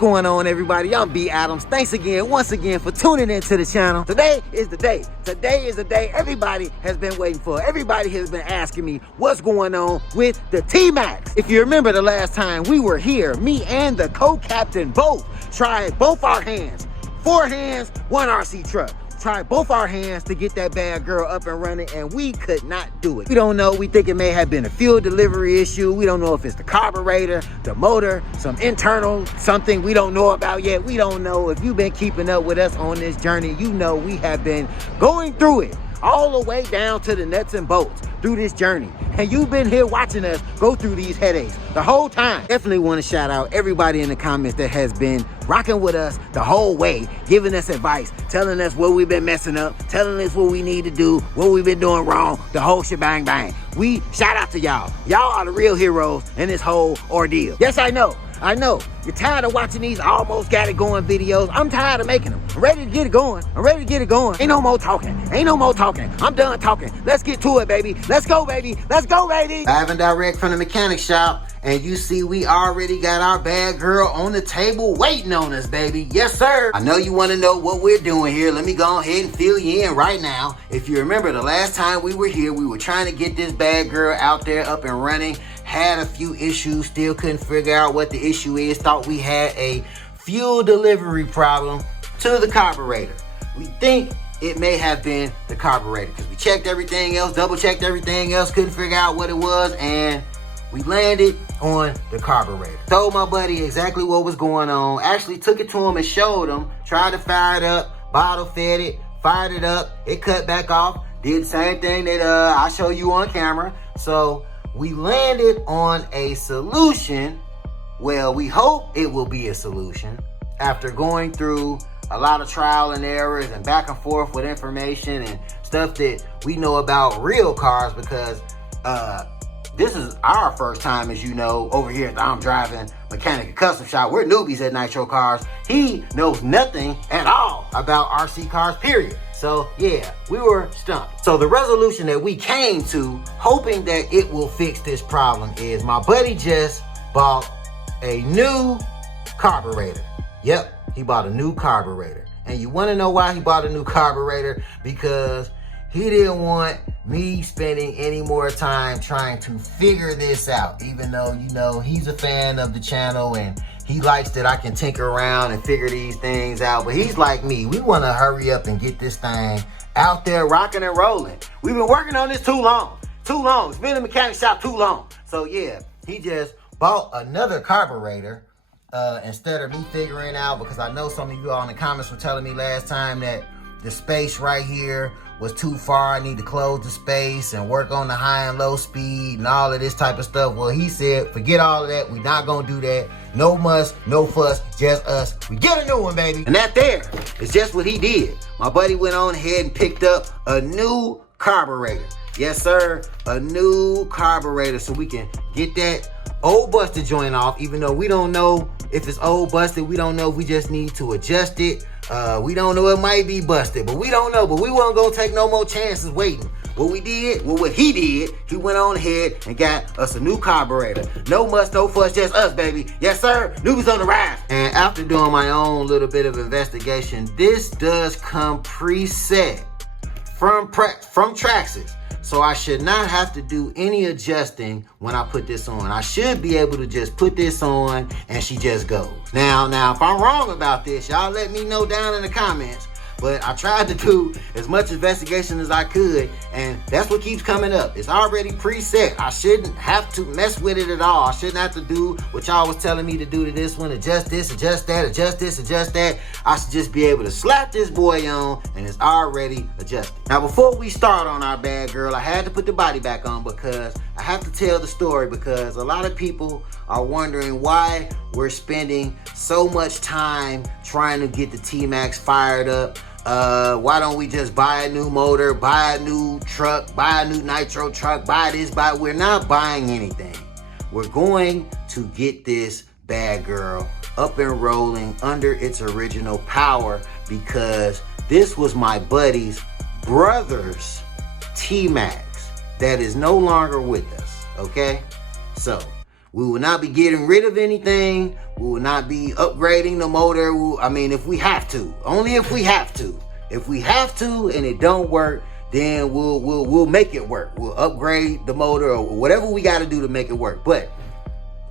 going on, everybody? I'm B Adams. Thanks again, once again, for tuning into the channel. Today is the day. Today is the day everybody has been waiting for. Everybody has been asking me what's going on with the T-Maxx. If you remember the last time we were here, me and the co-captain both tried both our hands. 4 hands, 1 RC truck. Tried both our hands to get that bad girl up and running, and we could not do it. We don't know. We think it may have been a fuel delivery issue. We don't know if it's the carburetor, the motor, some internal something we don't know about yet. We don't know. If you've been keeping up with us on this journey, you know we have been going through it all the way down to the nuts and bolts through this journey. And you've been here watching us go through these headaches the whole time. Definitely want to shout out everybody in the comments that has been rocking with us the whole way, giving us advice, telling us what we've been messing up, telling us what we need to do, what we've been doing wrong, the whole shebang bang. We shout out to y'all. Y'all are the real heroes in this whole ordeal. Yes, I know. You're tired of watching these almost got it going videos. I'm tired of making them. I'm ready to get it going. Ain't no more talking. I'm done talking. Let's get to it, baby. Let's go, baby. Live and direct from the mechanic shop. And you see we already got our bad girl on the table waiting on us, baby. Yes, sir. I know you want to know what we're doing here. Let me go ahead and fill you in right now. If you remember the last time we were here, we were trying to get this bad girl out there up and running. Had a few issues, still couldn't figure out what the issue is. Thought we had a fuel delivery problem to the carburetor. We think it may have been the carburetor because we checked everything else, double checked everything else, couldn't figure out what it was, and we landed on the carburetor. Told my buddy exactly what was going on. Actually took it to him and showed him. Tried to fire it up, bottle fed it, fired it up. It cut back off. Did the same thing that I show you on camera. So we landed on a solution. Well, we hope it will be a solution after going through a lot of trial and errors and back and forth with information and stuff that we know about real cars, because this is our first time, as you know, over here at the I'm Driving Mechanic and Custom Shop. We're newbies at Nitro Cars. He knows nothing at all about RC cars, period. So yeah, we were stumped. So the resolution that we came to, hoping that it will fix this problem, is my buddy just bought a new carburetor. Yep, he bought a new carburetor. And you want to know why he bought a new carburetor? Because he didn't want me spending any more time trying to figure this out, even though, you know, he's a fan of the channel and he likes that I can tinker around and figure these things out. But he's like me. We want to hurry up and get this thing out there rocking and rolling. We've been working on this too long. It's been in the mechanic shop too long. So yeah, he just bought another carburetor instead of me figuring out, because I know some of you all in the comments were telling me last time that the space right here was too far. I need to close the space and work on the high and low speed and all of this type of stuff. Well, he said, forget all of that. We're not going to do that. No muss, no fuss, just us. We get a new one, baby. And that there is just what he did. My buddy went on ahead and picked up a new carburetor. Yes, sir. A new carburetor, so we can get that old busted joint off, even though we don't know if it's old busted. We don't know if we just need to adjust it. We don't know, it might be busted, but we don't know. But we won't go take no more chances waiting. What we did, well, what he did, he went on ahead and got us a new carburetor. No muss, no fuss, just us, baby. Yes, sir. Newbies on the rise. And after doing my own little bit of investigation, this does come preset from Traxxas. So I should not have to do any adjusting when I put this on. I should be able to just put this on and she just goes. Now, if I'm wrong about this, y'all let me know down in the comments. But I tried to do as much investigation as I could, and that's what keeps coming up. It's already preset. I shouldn't have to mess with it at all. I shouldn't have to do what y'all was telling me to do to this one. Adjust this, adjust that, adjust this, adjust that. I should just be able to slap this boy on, and it's already adjusted. Now, before we start on our bad girl, I had to put the body back on because I have to tell the story, because a lot of people are wondering why we're spending so much time trying to get the T-Maxx fired up. Why don't we just buy a new motor, buy a new truck, buy a new nitro truck, buy this, we're not buying anything. We're going to get this bad girl up and rolling under its original power, because this was my buddy's brother's T-Maxx that is no longer with us, okay? So We will not be getting rid of anything. We will not be upgrading the motor. I mean, if we have to, only if we have to. If we have to and it don't work, then we'll make it work. We'll upgrade the motor or whatever we got to do to make it work. But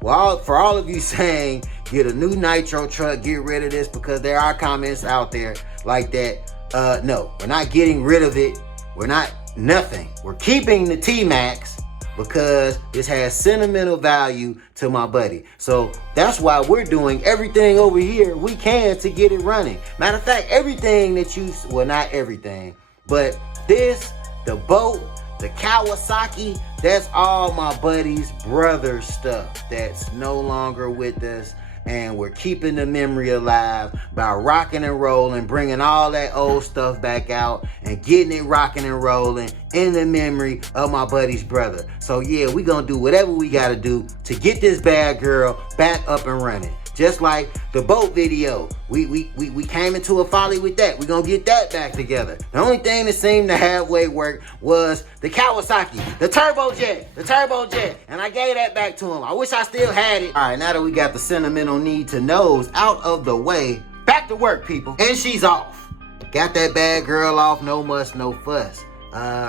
for all of you saying, get a new nitro truck, get rid of this, because there are comments out there like that. No, we're not getting rid of it. We're not nothing. We're keeping the T-Maxx because this has sentimental value to my buddy. So that's why we're doing everything over here we can to get it running. Matter of fact, everything that well, not everything, but this, the boat, the Kawasaki, that's all my buddy's brother stuff that's no longer with us. And we're keeping the memory alive by rocking and rolling, bringing all that old stuff back out and getting it rocking and rolling in the memory of my buddy's brother. So yeah, we gonna do whatever we gotta do to get this bad girl back up and running. Just like the boat video, we came into a folly with that. We're gonna get that back together. The only thing that seemed to halfway work was the Kawasaki, the turbojet, and I gave that back to him. I wish I still had it. All right, now that we got the sentimental need to knows out of the way, back to work, people. And she's off. Got that bad girl off, no muss, no fuss.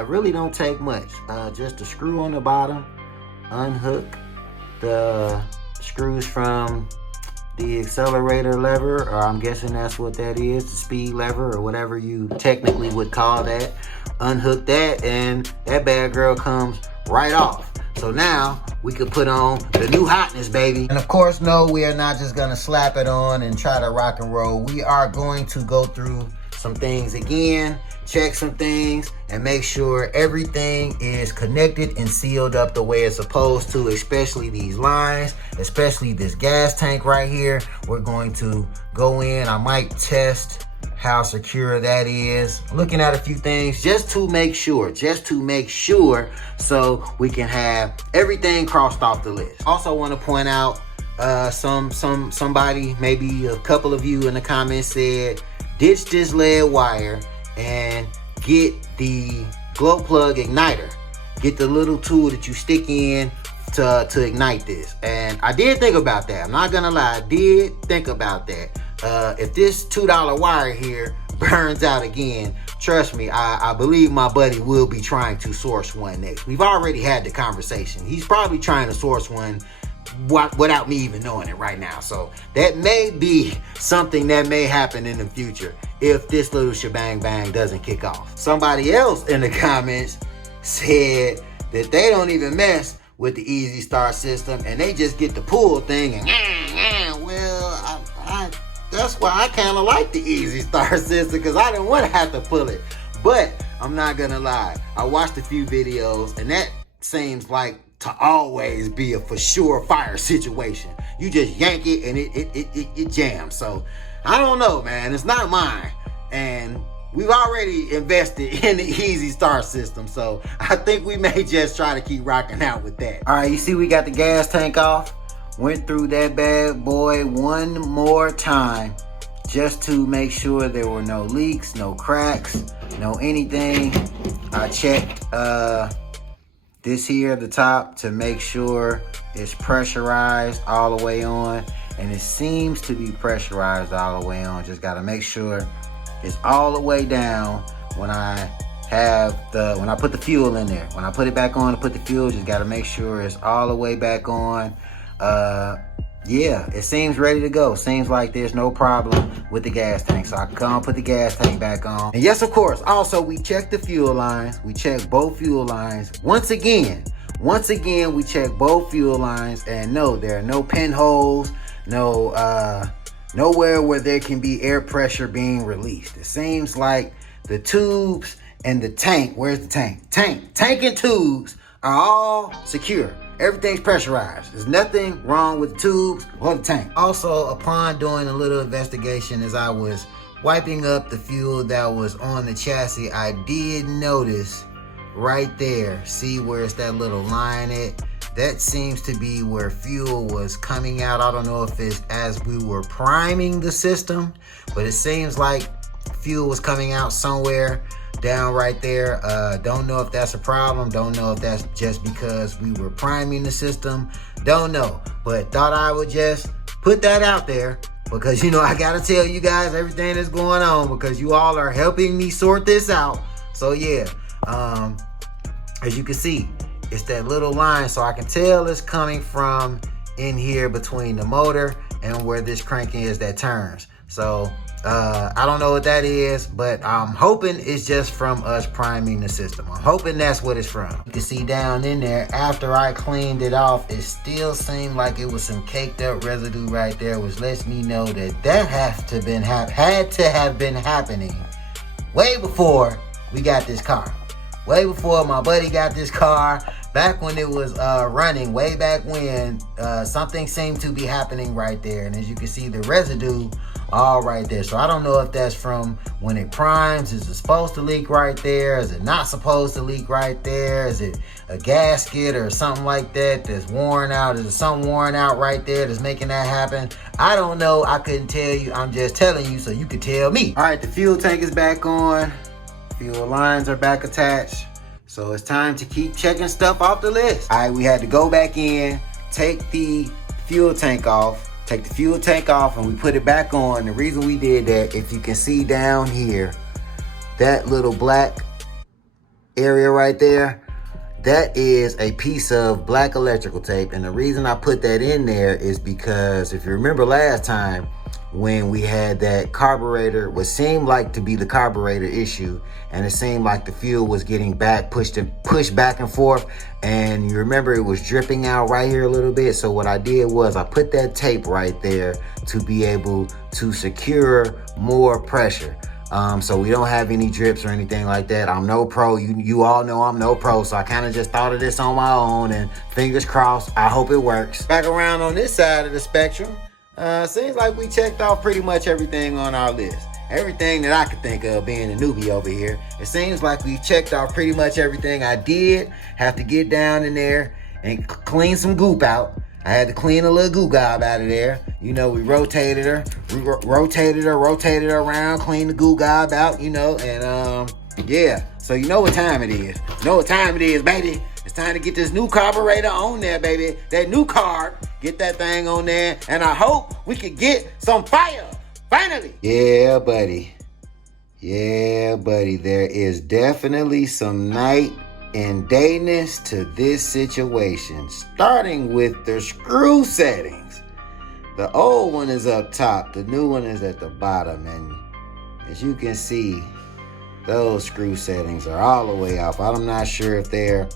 Really don't take much. Just a screw on the bottom, unhook the screws from the accelerator lever, or I'm guessing that's what that is, the speed lever or whatever you technically would call that. Unhook that and that bad girl comes right off. So now we could put on the new hotness, baby. And of course, no, we are not just gonna slap it on and try to rock and roll. We are going to go through some things again, check some things, and make sure everything is connected and sealed up the way it's supposed to, especially these lines, especially this gas tank right here. We're going to go in. I might test how secure that is. Looking at a few things just to make sure, so we can have everything crossed off the list. Also want to point out, somebody, maybe a couple of you in the comments said, ditch this lead wire and get the glow plug igniter. Get the little tool that you stick in to ignite this. And I did think about that. I'm not gonna lie, I did think about that. If this $2 wire here burns out again, trust me, I believe my buddy will be trying to source one next. We've already had the conversation. He's probably trying to source one without me even knowing it right now. So that may be something that may happen in the future if this little shebang bang doesn't kick off. Somebody else in the comments said that they don't even mess with the easy start system and they just get the pull thing and well, that's why I kind of like the easy start system, because I didn't want to have to pull it. But I'm not gonna lie, I watched a few videos and that seems like to always be a for sure fire situation. You just yank it and it jams. So I don't know, man, it's not mine. And we've already invested in the easy start system. So I think we may just try to keep rocking out with that. All right, you see we got the gas tank off. Went through that bad boy one more time just to make sure there were no leaks, no cracks, no anything. I checked this here at the top to make sure it's pressurized all the way on, and it seems to be pressurized all the way on. Just got to make sure it's all the way down when I put the fuel in there. When I put it back on to put the fuel, just got to make sure it's all the way back on. Yeah, it seems ready to go. Seems like there's no problem with the gas tank. So I can come put the gas tank back on. And yes, of course, also we checked the fuel lines. We checked both fuel lines. Once again, we checked both fuel lines, and no, there are no pinholes, nowhere where there can be air pressure being released. It seems like the tubes and the tank, where's the tank? Tank and tubes are all secure. Everything's pressurized. There's nothing wrong with the tubes or the tank. Also, upon doing a little investigation as I was wiping up the fuel that was on the chassis, I did notice right there, see where it's that little line at? That seems to be where fuel was coming out. I don't know if it's as we were priming the system, but it seems like fuel was coming out somewhere down right there. Don't know if that's a problem. Don't know if that's just because we were priming the system. Don't know, but thought I would just put that out there because, you know, I gotta tell you guys everything that's going on because you all are helping me sort this out. So yeah, as you can see, it's that little line, so I can tell it's coming from in here between the motor and where this crank is that turns. So I don't know what that is, but I'm hoping it's just from us priming the system. I'm hoping that's what it's from. You can see down in there, after I cleaned it off, it still seemed like it was some caked up residue right there, which lets me know that that had to have been happening way before we got this car. Way before my buddy got this car, back when it was running, way back when, something seemed to be happening right there. And as you can see, the residue all right there. So I don't know if that's from when it primes. Is it supposed to leak right there? Is it not supposed to leak right there? Is it a gasket or something like that that's worn out? Is it something worn out right there that's making that happen? I don't know. I couldn't tell you. I'm just telling you so you could tell me. All right, the fuel tank is back on. Fuel lines are back attached. So it's time to keep checking stuff off the list. All right, we had to go back in, take the fuel tank off, and we put it back on. The reason we did that, if you can see down here, that little black area right there, that is a piece of black electrical tape. And the reason I put that in there is because if you remember last time when we had that carburetor, what seemed like to be the carburetor issue, and it seemed like the fuel was getting pushed back and forth, and you remember it was dripping out right here a little bit. So what I did was I put that tape right there to be able to secure more pressure, so we don't have any drips or anything like that. I'm no pro. You all know I'm no pro, so I kind of just thought of this on my own, and fingers crossed, I hope it works. Back around on this side of the spectrum, seems like we checked off pretty much everything on our list. Everything that I could think of, being a newbie over here. It seems like we checked off pretty much everything. I did have to get down in there and clean some goop out. I had to clean a little goo gob out of there. You know, we rotated her rotated her around, clean the goo gob out, you know, and yeah. So you know what time it is. You know what time it is, baby. It's time to get this new carburetor on there, baby. That new carb, get that thing on there, and I hope we could get some fire. Finally! Yeah, buddy. Yeah, buddy. There is definitely some night and dayness to this situation, starting with the screw settings. The old one is up top. The new one is at the bottom. And as you can see, those screw settings are all the way off. I'm not sure if they're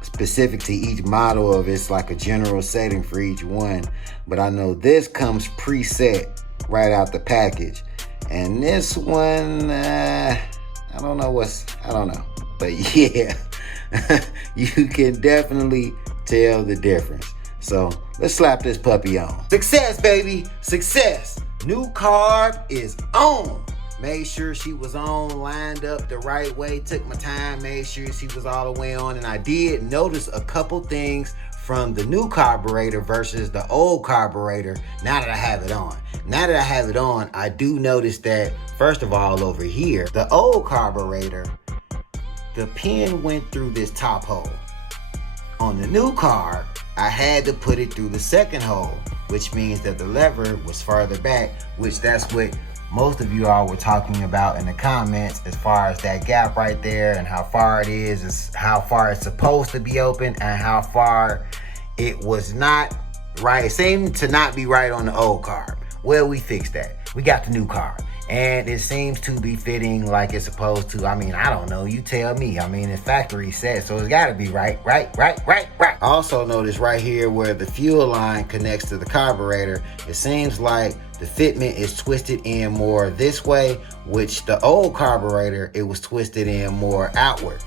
specific to each model, or if it's like a general setting for each one. But I know this comes preset right out the package, and this one I don't know. But yeah, you can definitely tell the difference. So let's slap this puppy on. Success, baby, success. New carb is on. Made sure she was on, lined up the right way, took my time, made sure she was all the way on. And I did notice a couple things from the new carburetor versus the old carburetor now that I have it on. Now that I have it on, I do notice that, first of all, over here, the old carburetor, the pin went through this top hole. On the new carb, I had to put it through the second hole, which means that the lever was farther back, which that's what most of you all were talking about in the comments, as far as that gap right there and how far it is how far it's supposed to be open and how far it was not right. It seemed to not be right on the old carb. Well, we fixed that. We got the new carb, and it seems to be fitting like it's supposed to. I mean, I don't know. You tell me. I mean, it's factory set, so it's got to be right. Also notice right here where the fuel line connects to the carburetor, it seems like the fitment is twisted in more this way, which the old carburetor, it was twisted in more outward.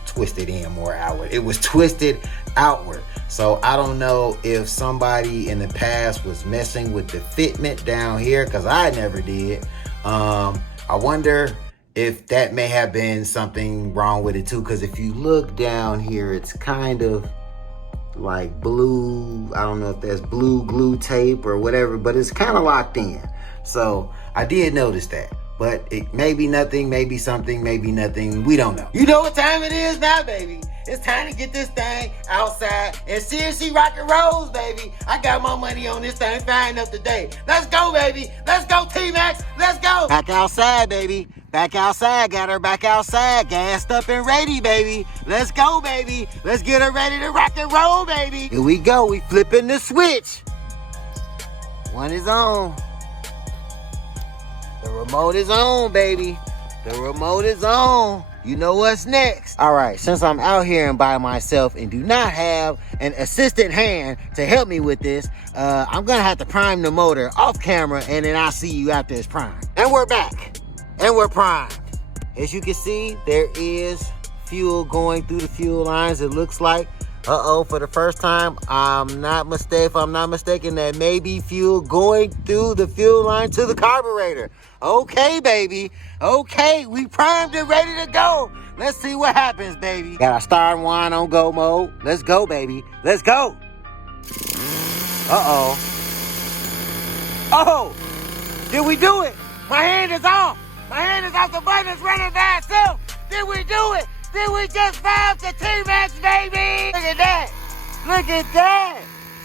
It was twisted outward. So I don't know if somebody in the past was messing with the fitment down here, because I never did. I wonder if that may have been something wrong with it too, because if you look down here, it's kind of like blue. I don't know if that's blue glue tape or whatever, but it's kind of locked in. So I did notice that. but it may be nothing, maybe something, maybe nothing. We don't know. You know what time it is now, baby. It's time to get this thing outside and see if she rock and rolls, baby. I got my money on this thing fine up today. Let's go, baby. Let's go, T-Maxx. Let's go. Back outside, baby. Back outside. Got her back outside. Gassed up and ready, baby. Let's go, baby. Let's get her ready to rock and roll, baby. Here we go. We flipping the switch. One is on. The remote is on, baby. The remote is on. You know what's next. All right, since I'm out here and by myself and do not have an assistant hand to help me with this, I'm gonna have to prime the motor off camera, and then I'll see you after it's primed. And we're back, and we're primed. As you can see, there is fuel going through the fuel lines, it looks like. Uh-oh, for the first time, if I'm not mistaken, that may be fuel going through the fuel line to the carburetor. Okay, baby. Okay, we primed and ready to go. Let's see what happens, baby. Got our start and wind on go mode. Let's go, baby. Let's go. Uh-oh. Oh, did we do it? My hand is off. My hand is off the button. It's running by itself. Did we do it? Did we just found the T-Maxx, baby? Look at that. Look at that.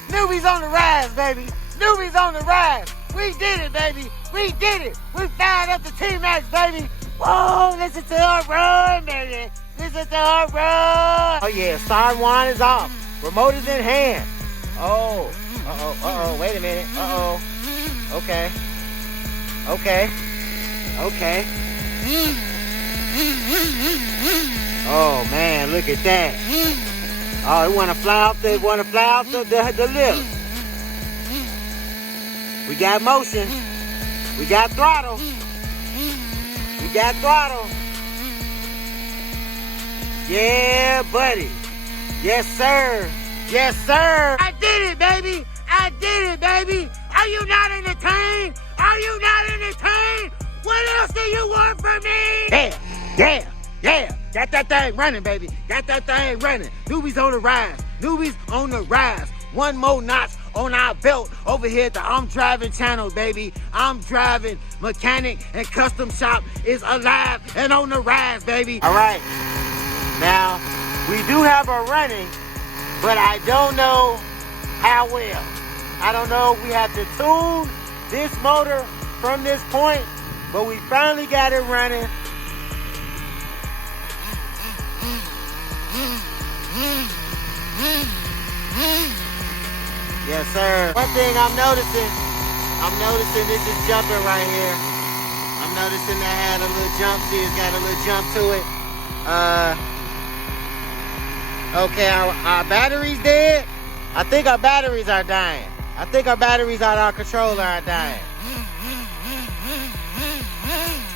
Newbies on the rise, baby. Newbies on the rise. We did it, baby. We did it. We fired up the T-Maxx, baby. Whoa, listen to her run, baby. Listen to her run. Oh, yeah, start one is off. Remote is in hand. Oh, uh-oh, wait a minute. Uh-oh. Okay. Okay. Okay. Oh, man, look at that. Oh, it want to fly off the lift. We got motion. We got throttle. We got throttle. Yeah, buddy. Yes, sir. Yes, sir. I did it, baby. I did it, baby. Are you not entertained? Are you not entertained? What else do you want from me? Yeah, yeah, yeah. Got that thing running, baby. Got that thing running. Newbies on the rise. Newbies on the rise. One more notch on our belt over here at the I'm Driving channel, baby. I'm Driving Mechanic and Custom Shop is alive and on the rise, baby. All right. Now, we do have her running, but I don't know how well. I don't know if we have to tune this motor from this point, but we finally got it running. Yes, sir. One thing I'm noticing this is jumping right here. I'm noticing that had a little jump. See, it's got a little jump to it. Okay, our battery's dead. I think our batteries are dying. I think our batteries on our controller are dying.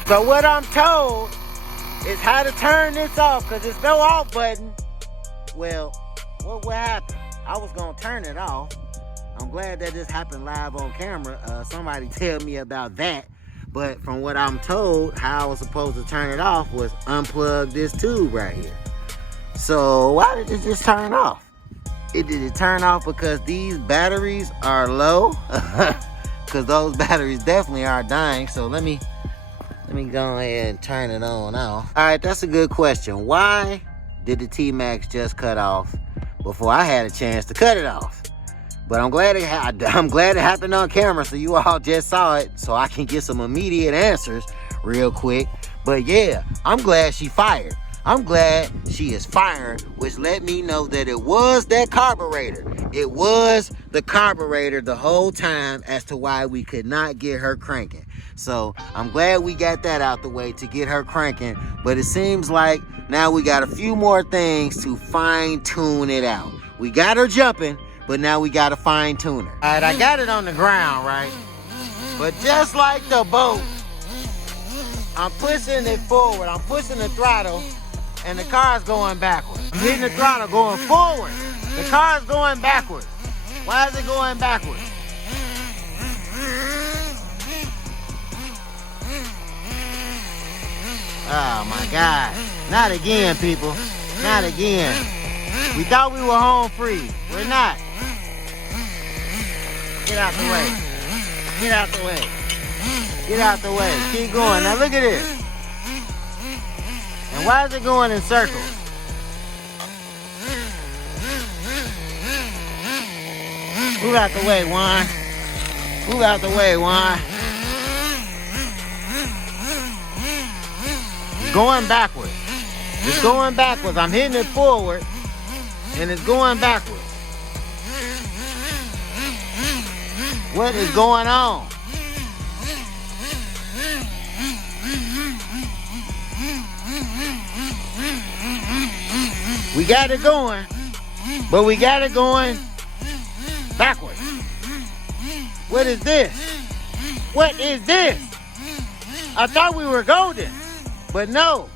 So what I'm told is how to turn this off, because there's no off button. Well, what happened? I was gonna turn it off. I'm glad that this happened live on camera. Somebody tell me about that. But from what I'm told, how I was supposed to turn it off was unplug this tube right here. So why did it just turn off? Did it turn off because these batteries are low? Because those batteries definitely are dying. So let me go ahead and turn it on off. All right, that's a good question. Why did the T-Maxx just cut off before I had a chance to cut it off? But I'm glad it happened on camera, so you all just saw it, so I can get some immediate answers real quick. But yeah, I'm glad she fired. I'm glad she is firing, which let me know that it was that carburetor. It was the carburetor the whole time as to why we could not get her cranking. So I'm glad we got that out the way to get her cranking. But it seems like now we got a few more things to fine tune it out. We got her jumping, but now we got to fine tune her. All right, I got it on the ground, right? But just like the boat, I'm pushing it forward. I'm pushing the throttle, and the car's going backwards. I'm hitting the throttle going forward. The car's going backwards. Why is it going backwards? Oh my God. Not again, people. Not again. We thought we were home free. We're not. Get out the way. Get out the way. Get out the way. Keep going. Now look at this. And why is it going in circles? Move out the way, Juan. Move out the way, Juan. It's going backwards. It's going backwards. I'm hitting it forward, and it's going backwards. What is going on? We got it going, but we got it going backwards. What is this? What is this? I thought we were golden, but no.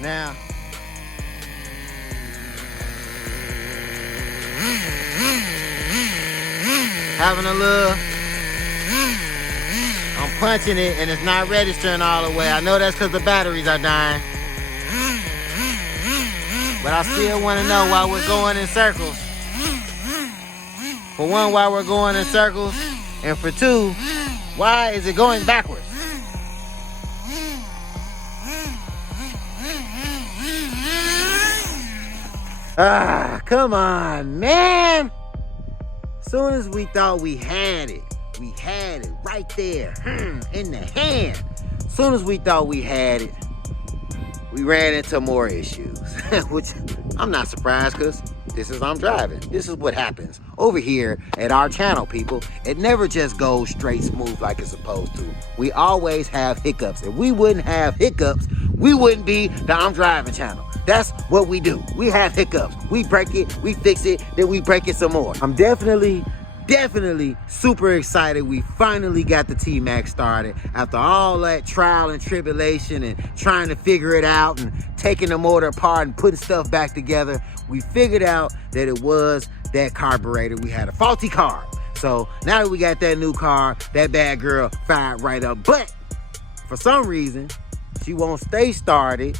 Now, having a little, I'm punching it and it's not registering all the way. I know that's because the batteries are dying. But I still want to know why we're going in circles. For one, why we're going in circles. And for two, why is it going backwards? Ah, come on, man. As soon as we thought we had it right there, in the hand. As soon as we thought we had it, we ran into more issues, which I'm not surprised because this is I'm driving. This is what happens over here at our channel, people. It never just goes straight smooth like it's supposed to. We always have hiccups. If we wouldn't have hiccups, we wouldn't be the I'm Driving channel. That's what we do. We have hiccups. We break it, we fix it, then we break it some more. I'm definitely super excited. We finally got the T-Maxx started. After all that trial and tribulation and trying to figure it out and taking the motor apart and putting stuff back together, we figured out that it was that carburetor. We had a faulty carb. So now that we got that new car, that bad girl fired right up. But for some reason, she won't stay started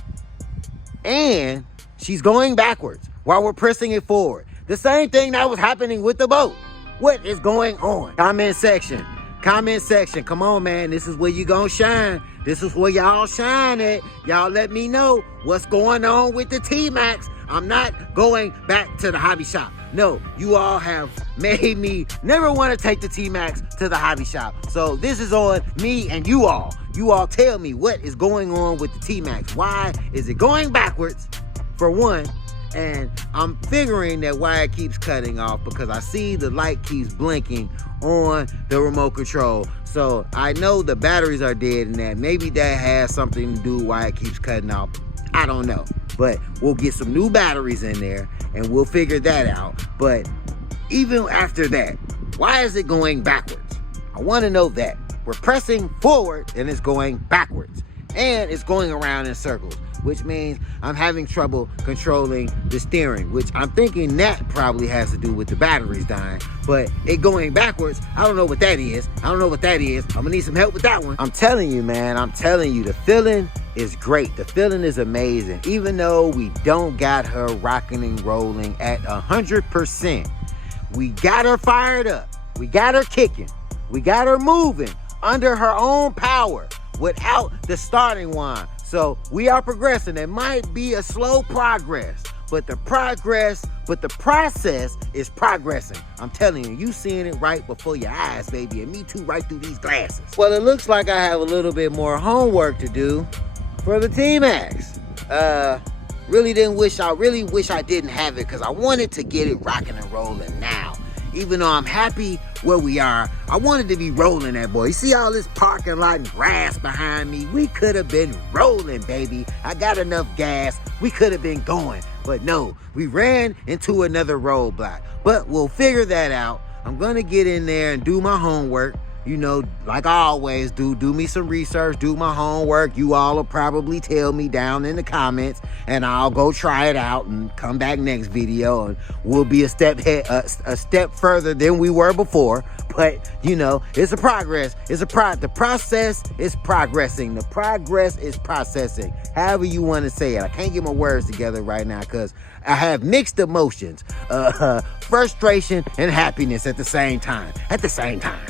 and she's going backwards while we're pressing it forward. The same thing that was happening with the boat. What is going on? Comment section. Come on, man. This is where you gonna shine. This is where y'all shine at. Y'all let me know what's going on with the T-Maxx. I'm not going back to the hobby shop. No, you all have made me never want to take the T-Maxx to the hobby shop. So this is on me and you all. You all tell me what is going on with the T-Maxx. Why is it going backwards, for one? And I'm figuring that why it keeps cutting off because I see the light keeps blinking on the remote control. So I know the batteries are dead and that maybe that has something to do why it keeps cutting off. I don't know, but we'll get some new batteries in there and we'll figure that out. But even after that, why is it going backwards? I want to know that. We're pressing forward and it's going backwards and it's going around in circles, which means I'm having trouble controlling the steering, which I'm thinking that probably has to do with the batteries dying. But it going backwards, I don't know what that is. I'm gonna need some help with that one. I'm telling you, man, the feeling is great. The feeling is amazing. Even though we don't got her rocking and rolling at 100%, we got her fired up. We got her kicking. We got her moving under her own power without the starting wand. So we are progressing. It might be a slow progress, but the process is progressing. I'm telling you, you seeing it right before your eyes, baby, and me too, right through these glasses. Well, it looks like I have a little bit more homework to do for the T-Maxx. Really wish I didn't have it because I wanted to get it rocking and rolling now. Even though I'm happy where we are, I wanted to be rolling that boy. You see all this parking lot and grass behind me? We could have been rolling, baby. I got enough gas. We could have been going. But no, we ran into another roadblock. But we'll figure that out. I'm going to get in there and do my homework. You know, like I always do me some research, do my homework. You all will probably tell me down in the comments and I'll go try it out and come back next video and we'll be a step further than we were before. but you know, it's a progress. The process is progressing. The progress is processing. However you want to say it. I can't get my words together right now because I have mixed emotions, frustration and happiness at the same time.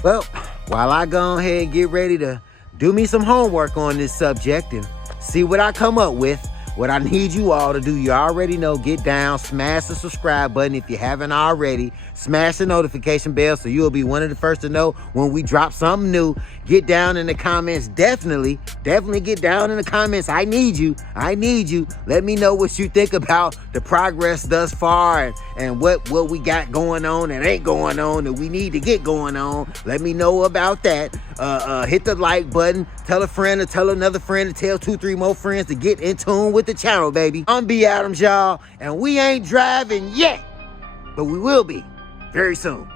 Well, while I go ahead and get ready to do me some homework on this subject and see what I come up with, what I need you all to do, you already know, get down, smash the subscribe button if you haven't already, smash the notification bell so you'll be one of the first to know when we drop something new. Get down in the comments, definitely get down in the comments. I need you. Let me know what you think about the progress thus far and what we got going on and ain't going on that we need to get going on. Let me know about that. Hit the like button, tell a friend or tell another friend to tell 2-3 more friends to get in tune with the channel, baby. I'm B Adams, y'all, and we ain't driving yet, but we will be very soon.